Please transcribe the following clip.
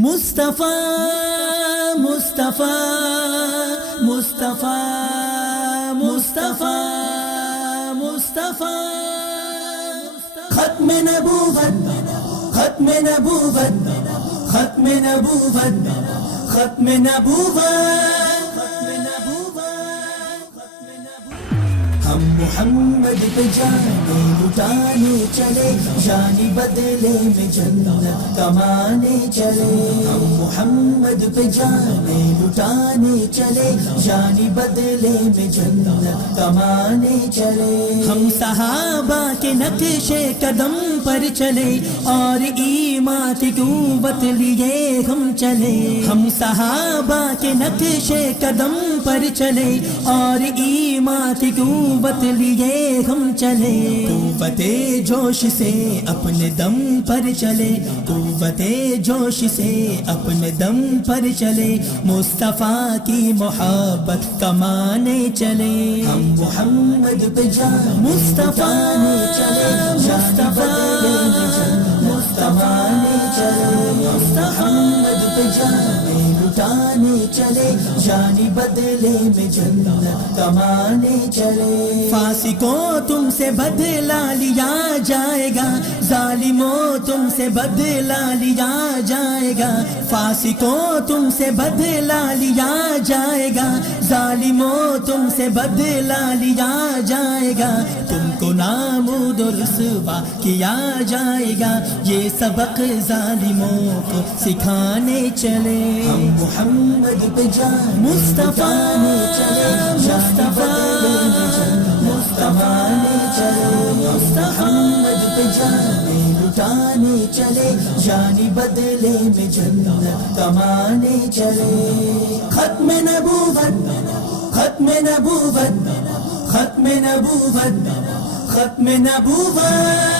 مصطفیٰ مصطفیٰ مصطفیٰ مصطفیٰ مصطفیٰ ختم نبوت ختم نبوت ختم نبوت ختم نبوت ہم محمد پہ جانے لٹانے چلے جانی بدلے میں جنت کمانے چلے ہم محمد پہ جانے لٹانے چلے جانی بدلے میں جنت کمانے چلے ہم صحابہ کے نقش قدم پر چلے اور ایمان کی قوت لیے ہم چلے ہم صحابہ کے نقش قدم پر چلے اور ایمان کی قوت لیے ہم چلے قوت جوش سے اپنے دم پر چلے قوت جوش سے اپنے دم پر چلے مصطفیٰ کی محبت کمانے چلے ہم محمد پہ جان مصطفیٰ نے چلے مصطفیٰ کمانے چلے محمد پہ جانے لٹانے چلے جانی بدلے میں جنت کمانے چلے فاسقوں تم سے بدلہ لیا جائے گا ظالموں تم سے بدلہ لیا جائے گا فاسقوں تم سے بدلہ لیا جائے گا ظالموں تم سے بدلہ لیا جائے گا تم کو نامود و رسوا کیا جائے گا یہ سبق ظالموں کو سکھانے چلے ہم محمد پہ جان مصطفیٰ نے چلے مصطفیٰ مصطفیٰ نے چلے محمد پہ جانے لٹانے چلے جانی بدلے میں جنت کمانے چلے ختم نبوت ختم نبوت ختم نبوت ختم نبوت